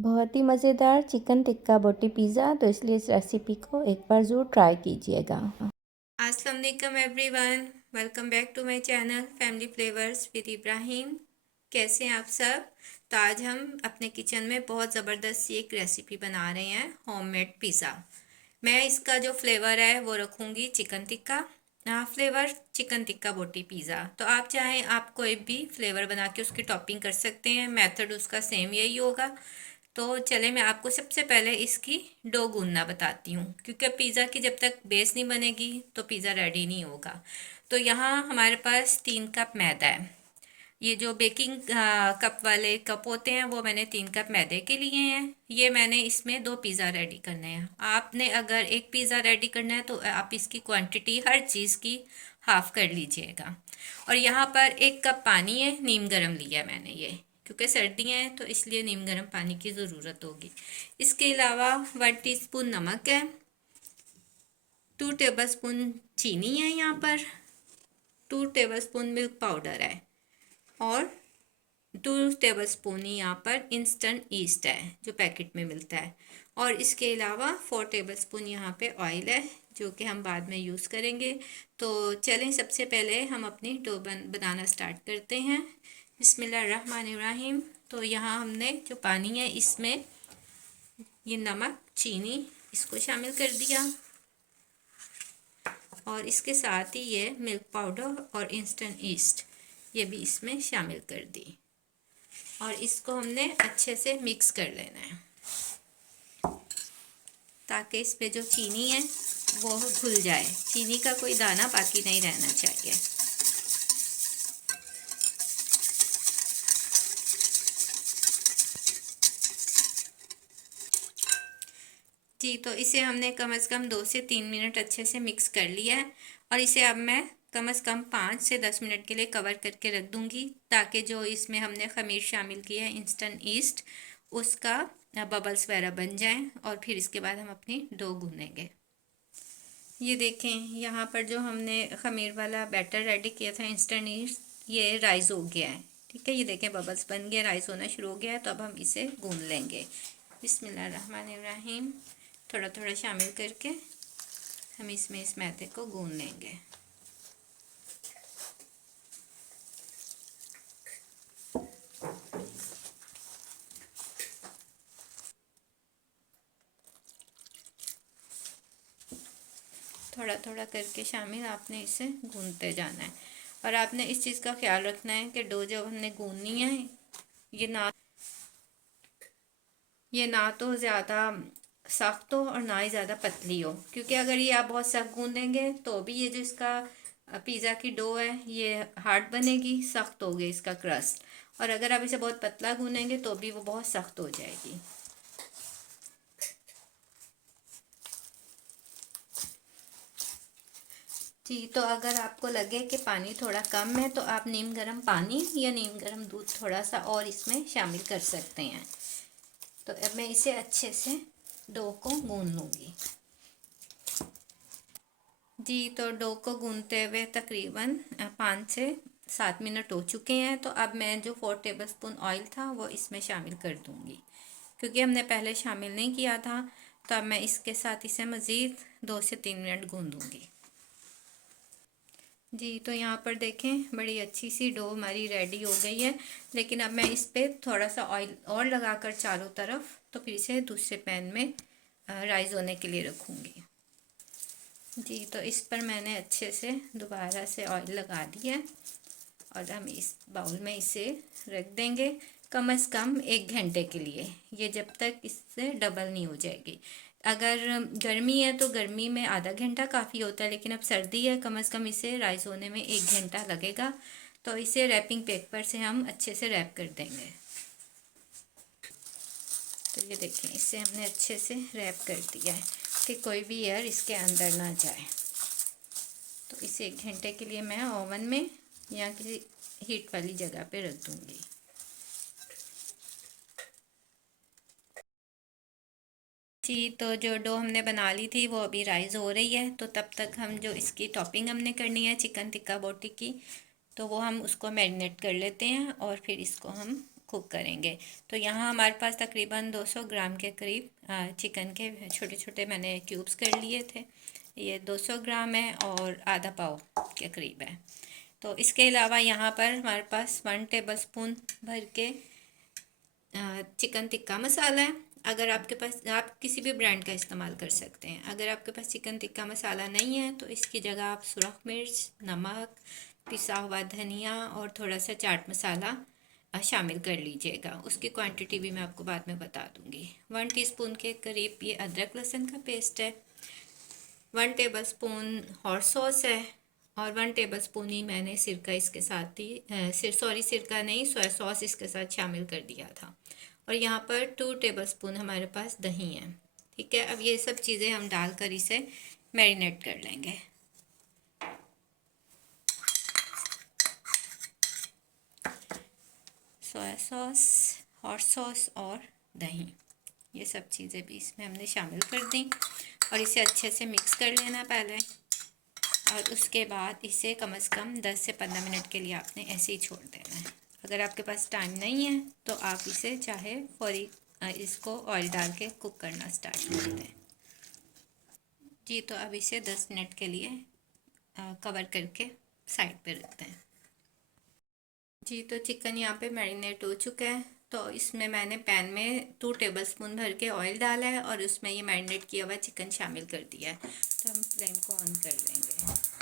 बहुत ही मज़ेदार चिकन टिक्का बोटी पिज़्ज़ा, तो इसलिए इस रेसिपी को एक बार ज़रूर ट्राई कीजिएगा। अस्सलाम वालेकुम everyone, welcome back to my channel family flavours with Ibrahim. कैसे हैं आप सब? तो आज हम अपने किचन में बहुत ज़बरदस्त सी एक रेसिपी बना रहे हैं, होममेड पिज़्ज़ा। मैं इसका जो फ्लेवर है वो रखूँगी chicken tikka flavour, chicken tikka बोटी पिज़्ज़ा। तो आप चाहें आप कोई भी फ्लेवर बना के उसकी टॉपिंग कर सकते हैं, मेथड उसका सेम यही होगा। तो चले मैं आपको सबसे पहले इसकी डो गूंदना बताती हूँ, क्योंकि पिज़्ज़ा की जब तक बेस नहीं बनेगी तो पिज़्ज़ा रेडी नहीं होगा। तो यहाँ हमारे पास 3 कप मैदा है। ये जो बेकिंग कप वाले कप होते हैं वो मैंने 3 कप मैदे के लिए हैं। ये मैंने इसमें 2 पिज़्ज़ा रेडी करने हैं। आपने अगर एक पिज़्ज़ा रेडी करना है तो आप इसकी क्वांटिटी हर चीज़ की हाफ कर लीजिएगा। और यहाँ पर 1 कप पानी है, नीम गर्म लिया मैंने ये, क्योंकि सर्दियाँ हैं तो इसलिए नीम गर्म पानी की ज़रूरत होगी। इसके अलावा 1 टीस्पून नमक है, 2 टेबलस्पून चीनी है, यहाँ पर 2 टेबलस्पून मिल्क पाउडर है, और 2 टेबलस्पून ही यहाँ पर इंस्टेंट ईस्ट है जो पैकेट में मिलता है। और इसके अलावा 4 टेबलस्पून यहाँ पे ऑयल है, जो कि हम बाद में यूज़ करेंगे। तो चलें सबसे पहले हम अपनी डो बनाना स्टार्ट करते हैं। बिस्मिल्लाहिर्रहमानिर्रहीम। तो यहाँ हमने जो पानी है इसमें ये नमक, चीनी इसको शामिल कर दिया, और इसके साथ ही ये मिल्क पाउडर और इंस्टेंट ईस्ट ये भी इसमें शामिल कर दी, और इसको हमने अच्छे से मिक्स कर लेना है ताकि इस पे जो चीनी है वो घुल जाए। चीनी का कोई दाना बाकी नहीं रहना चाहिए। जी, तो इसे हमने कम से कम 2 से 3 मिनट अच्छे से मिक्स कर लिया है, और इसे अब मैं कम से कम 5 से 10 मिनट के लिए कवर करके रख दूंगी, ताकि जो इसमें हमने खमीर शामिल किया है इंस्टेंट ईस्ट उसका बबल्स वगैरह बन जाएं, और फिर इसके बाद हम अपनी डो गूंदेंगे। ये देखें, यहाँ पर जो हमने खमीर वाला बैटर रेडी किया था इंस्टेंट ईस्ट, ये राइस हो गया है। ठीक है, ये देखें बबल्स बन गया, राइस होना शुरू हो गया है। तो अब हम इसे गूंद लेंगे। बिस्मिल्लाहिर्रहमानिर्रहीम। थोड़ा थोड़ा शामिल करके हम इसमें इस मैदे को गूंद लेंगे। थोड़ा थोड़ा करके शामिल आपने इसे गूंदते जाना है, और आपने इस चीज़ का ख्याल रखना है कि डो जब हमने गूंदनी है ये ना तो ज़्यादा सख्त हो और ना ही ज़्यादा पतली हो, क्योंकि अगर ये आप बहुत सख्त गूंदेंगे तो भी ये जो इसका पिज़्ज़ा की डो है ये हार्ड बनेगी, सख्त होगी इसका क्रस्ट। और अगर आप इसे बहुत पतला गूंदेंगे तो भी वो बहुत सख्त हो जाएगी। जी, तो अगर आपको लगे कि पानी थोड़ा कम है तो आप नीम गर्म पानी या नीम गर्म दूध थोड़ा सा और इसमें शामिल कर सकते हैं। तो अब मैं इसे अच्छे से डो को गूंद लूँगी। जी, तो डो को गूंदते हुए तकरीबन 5 से 7 मिनट हो चुके हैं। तो अब मैं जो 4 टेबलस्पून ऑयल था वो इसमें शामिल कर दूँगी, क्योंकि हमने पहले शामिल नहीं किया था। तो अब मैं इसके साथ इसे मज़ीद 2 से 3 मिनट गूंदूँगी। जी, तो यहाँ पर देखें बड़ी अच्छी सी डो हमारी रेडी हो गई है। लेकिन अब मैं इस पर थोड़ा सा ऑयल और लगाकर चारों तरफ, तो फिर इसे दूसरे पैन में राइस होने के लिए रखूँगी। जी, तो इस पर मैंने अच्छे से दोबारा से ऑयल लगा दिया, और हम इस बाउल में इसे रख देंगे कम से कम 1 घंटे के लिए, ये जब तक इससे डबल नहीं हो जाएगी। अगर गर्मी है तो गर्मी में आधा घंटा काफ़ी होता है, लेकिन अब सर्दी है, कम से कम इसे राइस होने में 1 घंटा लगेगा। तो इसे रैपिंग पेपर से हम अच्छे से रैप कर देंगे। तो ये देखें, इसे हमने अच्छे से रैप कर दिया है कि कोई भी एयर इसके अंदर ना जाए। तो इसे 1 घंटे के लिए मैं ओवन में या किसी हीट वाली जगह पे रख दूँगी। जी, तो जो डो हमने बना ली थी वो अभी राइस हो रही है। तो तब तक हम जो इसकी टॉपिंग हमने करनी है चिकन टिक्का बोटी की, तो वो हम उसको मैरिनेट कर लेते हैं, और फिर इसको हम कुक करेंगे। तो यहाँ हमारे पास तकरीबन 200 ग्राम के करीब चिकन के छोटे छोटे मैंने क्यूब्स कर लिए थे। ये 200 ग्राम है और आधा पाव के करीब है। तो इसके अलावा यहाँ पर हमारे पास 1 टेबलस्पून भर के चिकन टिक्का मसाला है। अगर आपके पास, आप किसी भी ब्रांड का इस्तेमाल कर सकते हैं। अगर आपके पास चिकन टिक्का मसाला नहीं है तो इसकी जगह आप सुरख मिर्च, नमक, पिसा हुआ धनिया और थोड़ा सा चाट मसाला शामिल कर लीजिएगा। उसकी क्वांटिटी भी मैं आपको बाद में बता दूंगी। 1 टीस्पून के करीब ये अदरक लहसुन का पेस्ट है। 1 टेबलस्पून हॉट सॉस है और 1 टेबलस्पून ही मैंने सिरका इसके साथ ही सिरका नहीं, सोया सॉस इसके साथ शामिल कर दिया था। और यहाँ पर 2 टेबलस्पून हमारे पास दही है। ठीक है, अब ये सब चीज़ें हम डालकर इसे मैरिनेट कर लेंगे। सोया सॉस, हॉट सॉस और दही, ये सब चीज़ें भी इसमें हमने शामिल कर दी और इसे अच्छे से मिक्स कर लेना पहले। और उसके बाद इसे कम से कम 10 से 15 मिनट के लिए आपने ऐसे ही छोड़ देना है। अगर आपके पास टाइम नहीं है तो आप इसे चाहे फौरी इसको ऑयल डाल के कुक करना स्टार्ट कर दें। जी, तो अब इसे 10 मिनट के लिए कवर करके साइड पे रखते हैं। जी, तो चिकन यहाँ पे मैरिनेट हो चुका है। तो इसमें मैंने पैन में 2 टेबलस्पून भर के ऑयल डाला है और उसमें ये मैरिनेट किया हुआ चिकन शामिल कर दिया है। तो हम फ्लेम को ऑन कर लेंगे।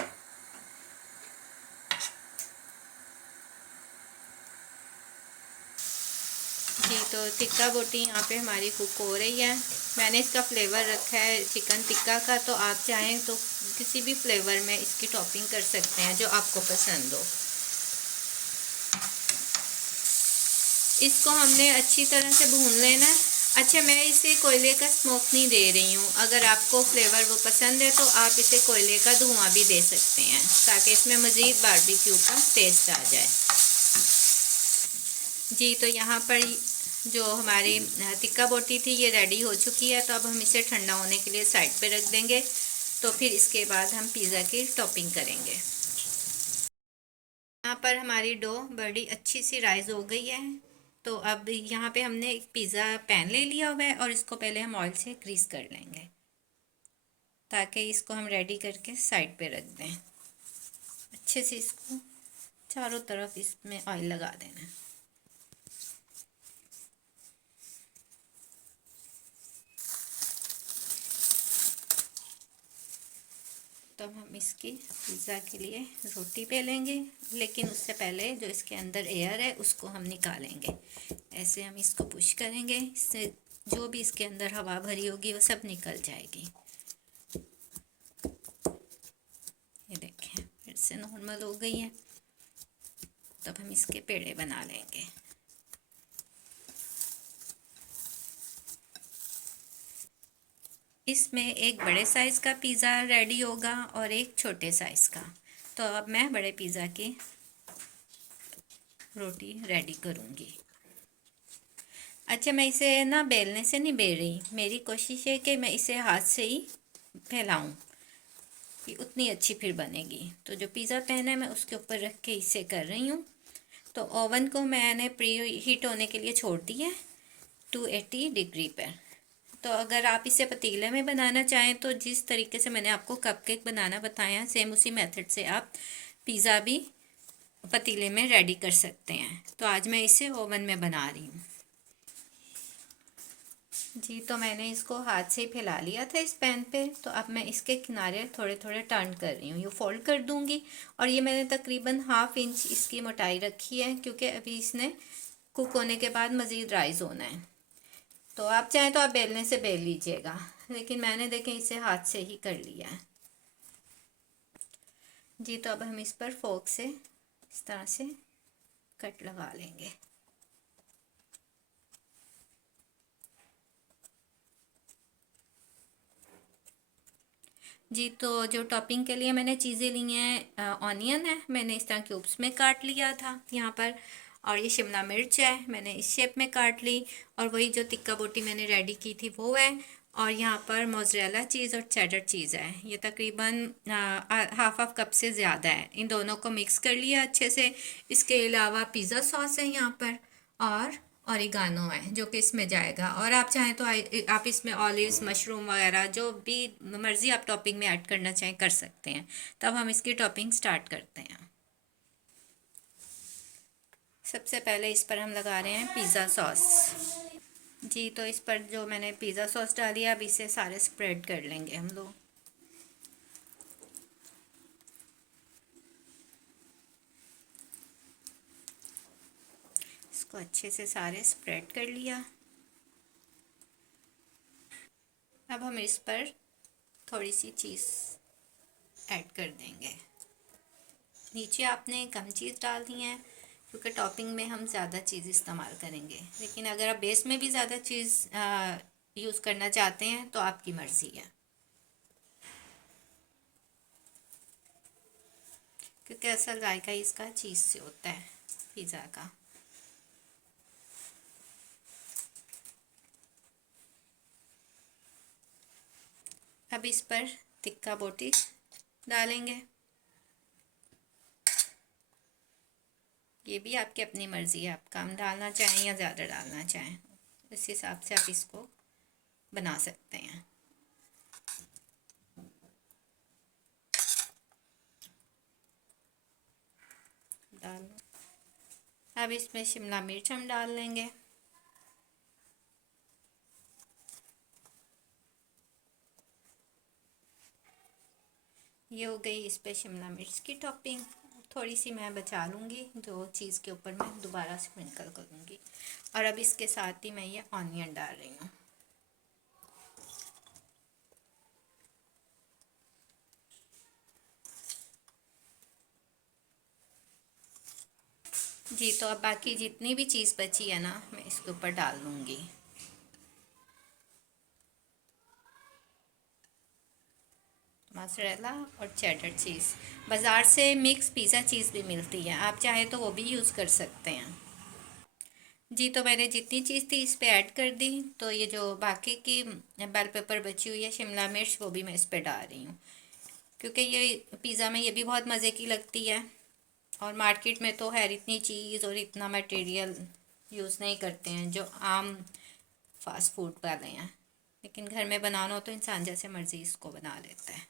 जी, तो टिक्का बोटी यहाँ पे हमारी कुक हो रही है। मैंने इसका फ्लेवर रखा है चिकन टिक्का का, तो आप चाहें तो किसी भी फ्लेवर में इसकी टॉपिंग कर सकते हैं जो आपको पसंद हो। इसको हमने अच्छी तरह से भून लेना है। अच्छा, मैं इसे कोयले का स्मोक नहीं दे रही हूँ। अगर आपको फ्लेवर वो पसंद है तो आप इसे कोयले का धुआं भी दे सकते हैं ताकि इसमें मज़ीद बारबेक्यू का टेस्ट आ जाए। जी, तो यहाँ पर जो हमारी टिक्का बोटी थी ये रेडी हो चुकी है। तो अब हम इसे ठंडा होने के लिए साइड पे रख देंगे। तो फिर इसके बाद हम पिज़्ज़ा की टॉपिंग करेंगे। यहाँ पर हमारी डो बड़ी अच्छी सी राइज हो गई है। तो अब यहाँ पे हमने एक पिज़्ज़ा पैन ले लिया हुआ है और इसको पहले हम ऑयल से ग्रीस कर लेंगे ताकि इसको हम रेडी करके साइड पे रख दें। अच्छे से इसको चारों तरफ इसमें ऑयल लगा देना है। तो हम इसकी पिज़्ज़ा के लिए रोटी बेलेंगे, लेकिन उससे पहले जो इसके अंदर एयर है उसको हम निकालेंगे। ऐसे हम इसको पुश करेंगे, इससे जो भी इसके अंदर हवा भरी होगी वो सब निकल जाएगी। ये देखें, फिर से नॉर्मल हो गई है। तब हम इसके पेड़े बना लेंगे। इसमें एक बड़े साइज़ का पिज़्ज़ा रेडी होगा और एक छोटे साइज़ का। तो अब मैं बड़े पिज़्ज़ा की रोटी रेडी करूँगी। अच्छा, मैं इसे ना बेलने से नहीं बेल रही। मेरी कोशिश है कि मैं इसे हाथ से ही फैलाऊँ, कि उतनी अच्छी फिर बनेगी। तो जो पिज़्ज़ा पैन है मैं उसके ऊपर रख के इसे कर रही हूँ। तो ओवन को मैंने प्री हीट होने के लिए छोड़ दिया है 280 डिग्री पर। तो अगर आप इसे पतीले में बनाना चाहें तो जिस तरीके से मैंने आपको कपकेक बनाना बताया, सेम उसी मेथड से आप पिज़्ज़ा भी पतीले में रेडी कर सकते हैं। तो आज मैं इसे ओवन में बना रही हूँ। जी, तो मैंने इसको हाथ से ही फैला लिया था इस पैन पे। तो अब मैं इसके किनारे थोड़े थोड़े टर्न कर रही हूँ, ये फोल्ड कर दूँगी। और ये मैंने तकरीबन 1/2 इंच इसकी मोटाई रखी है, क्योंकि अभी इसने कुक होने के बाद मज़ीद राइस होना है। तो आप चाहें तो आप बेलने से बेल लीजिएगा, लेकिन मैंने देखें इसे हाथ से ही कर लिया है। जी, तो अब हम इस पर फोर्क से इस तरह से कट लगा लेंगे। जी, तो जो टॉपिंग के लिए मैंने चीज़ें ली हैं, ऑनियन है, मैंने इस तरह क्यूब्स में काट लिया था यहाँ पर। और ये शिमला मिर्च है, मैंने इस शेप में काट ली। और वही जो टिक्का बोटी मैंने रेडी की थी वो है। और यहाँ पर मोज़रेला चीज़ और चेडर चीज़ है, ये तकरीबन हाफ कप से ज़्यादा है। इन दोनों को मिक्स कर लिया अच्छे से। इसके अलावा पिज़्ज़ा सॉस है यहाँ पर और ऑरिगानो है जो कि इसमें जाएगा। और आप चाहें तो आप इसमें ऑलिव्स, मशरूम वगैरह जो भी मर्ज़ी आप टॉपिंग में ऐड करना चाहें कर सकते हैं। तब हम इसकी टॉपिंग स्टार्ट करते हैं। सबसे पहले इस पर हम लगा रहे हैं पिज़्ज़ा सॉस। जी, तो इस पर जो मैंने पिज़्ज़ा सॉस डाली है, अब इसे सारे स्प्रेड कर लेंगे हम लोग। इसको अच्छे से सारे स्प्रेड कर लिया। अब हम इस पर थोड़ी सी चीज़ ऐड कर देंगे। नीचे आपने कम चीज़ डालनी है क्योंकि टॉपिंग में हम ज़्यादा चीज़ इस्तेमाल करेंगे, लेकिन अगर आप बेस में भी ज़्यादा चीज़ यूज़ करना चाहते हैं तो आपकी मर्ज़ी है, क्योंकि असल जायका इसका चीज़ से होता है पिज़्ज़ा का। अब इस पर टिक्का बोटी डालेंगे। ये भी आपकी अपनी मर्ज़ी है, आप कम डालना चाहें या ज़्यादा डालना चाहें, इस हिसाब से आप इसको बना सकते हैं। डाल, अब इसमें शिमला मिर्च हम डाल लेंगे। ये हो गई इस पे शिमला मिर्च की टॉपिंग। थोड़ी सी मैं बचा लूँगी जो चीज़ के ऊपर मैं दोबारा स्प्रिंकल करूँगी। और अब इसके साथ ही मैं ये ऑनियन डाल रही हूँ। जी, तो अब बाकी जितनी भी चीज़ बची है ना, मैं इसके ऊपर डाल दूँगी। मोज़रेला और चेडर चीज़, बाज़ार से मिक्स पिज़्ज़ा चीज़ भी मिलती है, आप चाहें तो वो भी यूज़ कर सकते हैं। जी, तो मैंने जितनी चीज़ थी इस पे ऐड कर दी। तो ये जो बाकी की बेल पेपर बची हुई है, शिमला मिर्च, वो भी मैं इस पे डाल रही हूँ, क्योंकि ये पिज़्ज़ा में ये भी बहुत मज़े की लगती है। और मार्केट में तो खैर इतनी चीज़ और इतना मटेरियल यूज़ नहीं करते हैं जो आम फास्ट फूड वाले हैं, लेकिन घर में बनाना हो तो इंसान जैसे मर्ज़ी इसको बना लेता है।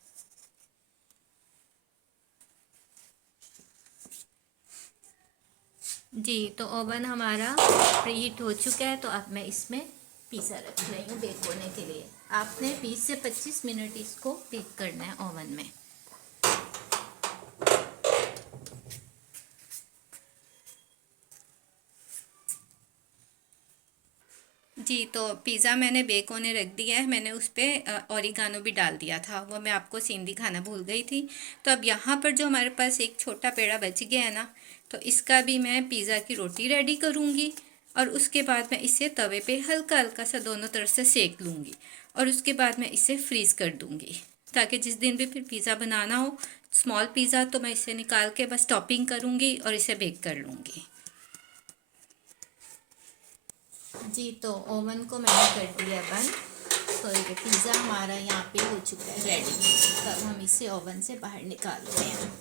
जी, तो ओवन हमारा प्रीहीट हो चुका है, तो अब मैं इसमें पिज़्ज़ा रख रही हूँ बेक होने के लिए। आपने 20 से 25 मिनट इसको बेक करना है ओवन में। जी, तो पिज़्ज़ा मैंने बेक होने रख दिया है। मैंने उस पर ओरिगानो भी डाल दिया था, वो मैं आपको सीन दिखाना भूल गई थी। तो अब यहाँ पर जो हमारे पास एक छोटा पेड़ा बच गया है ना, तो इसका भी मैं पिज़्ज़ा की रोटी रेडी करूँगी। और उसके बाद मैं इसे तवे पे हल्का हल्का सा दोनों तरफ से सेक लूँगी। और उसके बाद मैं इसे फ्रीज़ कर दूँगी, ताकि जिस दिन भी फिर पिज़्ज़ा बनाना हो, स्मॉल पिज़्ज़ा, तो मैं इसे निकाल के बस टॉपिंग करूँगी और इसे बेक कर लूँगी। जी, तो ओवन को मैंने कर दिया बंद। तो ये पिज़्ज़ा हमारा यहाँ पे हो चुका है रेडी। तो अब हम इसे ओवन से बाहर निकालते हैं।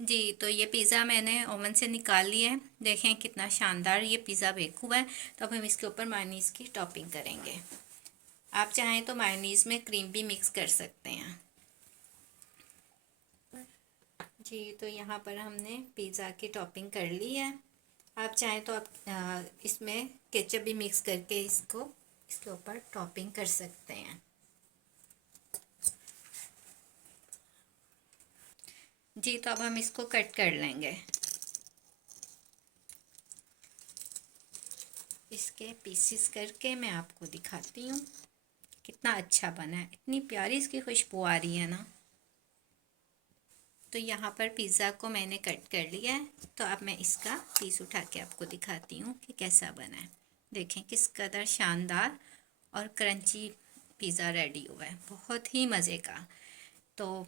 जी, तो ये पिज़्ज़ा मैंने ओवन से निकाल लिया है। देखें कितना शानदार ये पिज़्ज़ा बेक हुआ है। तो अब हम इसके ऊपर मायोनीज़ की टॉपिंग करेंगे। आप चाहें तो मायोनीज़ में क्रीम भी मिक्स कर सकते हैं। जी, तो यहाँ पर हमने पिज़्ज़ा की टॉपिंग कर ली है। आप चाहें तो आप इसमें केचप भी मिक्स करके इसके ऊपर टॉपिंग कर सकते हैं। जी, तो अब हम इसको कट कर लेंगे। इसके पीसेस करके मैं आपको दिखाती हूँ कितना अच्छा बना है। इतनी प्यारी इसकी खुशबू आ रही है ना। तो यहाँ पर पिज़्ज़ा को मैंने कट कर लिया है। तो अब मैं इसका पीस उठा के आपको दिखाती हूँ कि कैसा बना है। देखें किस कदर शानदार और क्रंची पिज़्ज़ा रेडी हुआ है, बहुत ही मज़े का। तो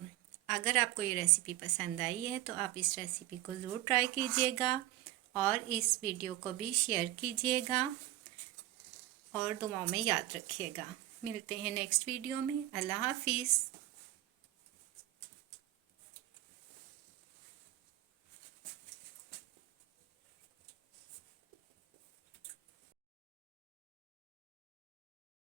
अगर आपको ये रेसिपी पसंद आई है तो आप इस रेसिपी को ज़रूर ट्राई कीजिएगा और इस वीडियो को भी शेयर कीजिएगा और दुआओं में याद रखिएगा। मिलते हैं नेक्स्ट वीडियो में। अल्लाह हाफिज़।